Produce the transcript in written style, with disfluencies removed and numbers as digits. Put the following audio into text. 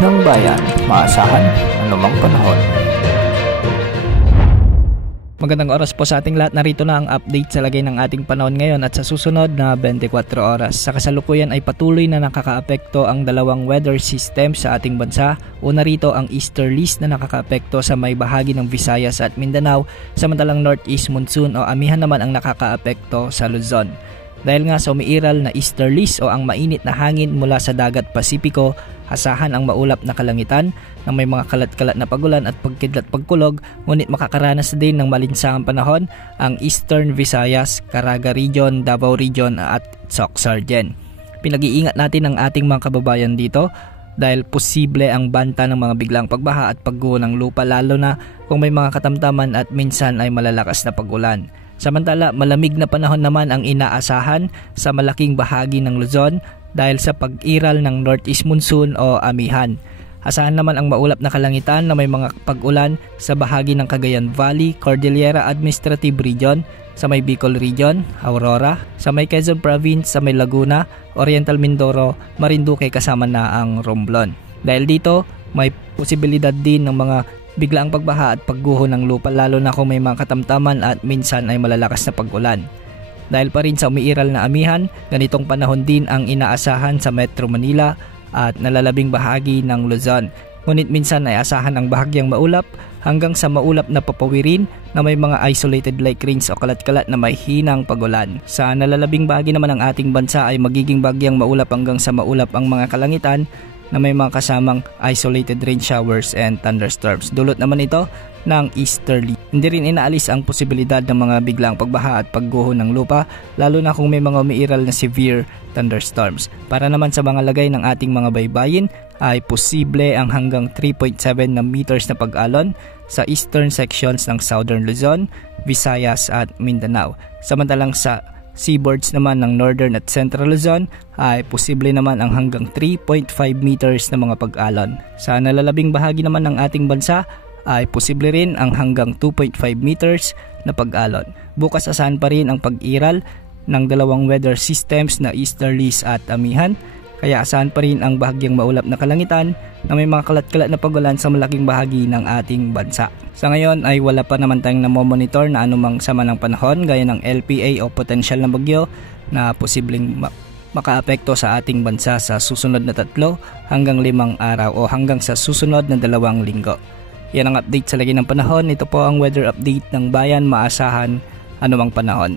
ng bayan, maasahan anumang panahon. Magandang oras po sa ating lahat. Narito na ang update sa lagay ng ating panahon ngayon at sa susunod na 24 oras. Sa kasalukuyan ay patuloy na nakakaapekto ang dalawang weather system sa ating bansa. Una rito ang easterlies na nakakaapekto sa may bahagi ng Visayas at Mindanao, samantalang northeast monsoon o amihan naman ang nakakaapekto sa Luzon. Dahil nga sa umiiral na easterlies o ang mainit na hangin mula sa dagat Pasipiko, asahan ang maulap na kalangitan na may mga kalat-kalat na pagulan at pagkidlat pagkulog, ngunit makakaranas din ng malinsangang panahon ang Eastern Visayas, Caraga Region, Davao Region at Soc-Sargen. Pinag-iingat natin ang ating mga kababayan dito dahil posible ang banta ng mga biglang pagbaha at pagguho ng lupa, lalo na kung may mga katamtaman at minsan ay malalakas na pagulan. Samantala, malamig na panahon naman ang inaasahan sa malaking bahagi ng Luzon dahil sa pag-iral ng northeast monsoon o amihan. Asahan naman ang maulap na kalangitan na may mga pag-ulan sa bahagi ng Cagayan Valley, Cordillera Administrative Region, sa may Bicol Region, Aurora, sa may Quezon Province, sa may Laguna, Oriental Mindoro, Marinduque kasama na ang Romblon. Dahil dito, may posibilidad din ng mga biglaang pagbaha at pagguho ng lupa, lalo na kung may mga katamtaman at minsan ay malalakas na pag-ulan. Dahil pa rin sa umiiral na amihan, ganitong panahon din ang inaasahan sa Metro Manila at nalalabing bahagi ng Luzon. Ngunit minsan ay asahan ang bahagyang maulap hanggang sa maulap na papawirin na may mga isolated light rains o kalat-kalat na may hinang pagulan. Sa nalalabing bahagi naman ng ating bansa ay magiging bahagyang maulap hanggang sa maulap ang mga kalangitan na may mga kasamang isolated rain showers and thunderstorms. Dulot naman ito ng easterly. Hindi rin inaalis ang posibilidad ng mga biglang pagbaha at pagguho ng lupa, lalo na kung may mga umiiral na severe thunderstorms. Para naman sa mga lagay ng ating mga baybayin ay posible ang hanggang 3.7 na meters na pag-alon sa eastern sections ng Southern Luzon, Visayas at Mindanao. Samantalang sa seaboards naman ng Northern at Central Luzon ay posible naman ang hanggang 3.5 meters na mga pag-alon. Sa nalalabing bahagi naman ng ating bansa ay posible rin ang hanggang 2.5 meters na pag-alon. Bukas asahan pa rin ang pag-iral ng dalawang weather systems na easterlies at amihan, kaya asahan pa rin ang bahagyang maulap na kalangitan na may mga kalat-kalat na pagulan sa malaking bahagi ng ating bansa. Sa ngayon ay wala pa naman tayong namomonitor na anumang sama ng panahon gaya ng LPA o potensyal na bagyo na posibleng makaapekto sa ating bansa sa susunod na 3 hanggang 5 araw o hanggang sa susunod na 2 linggo. Yan ang update sa lagay ng panahon. Ito po ang weather update ng bayan, maasahan anumang panahon.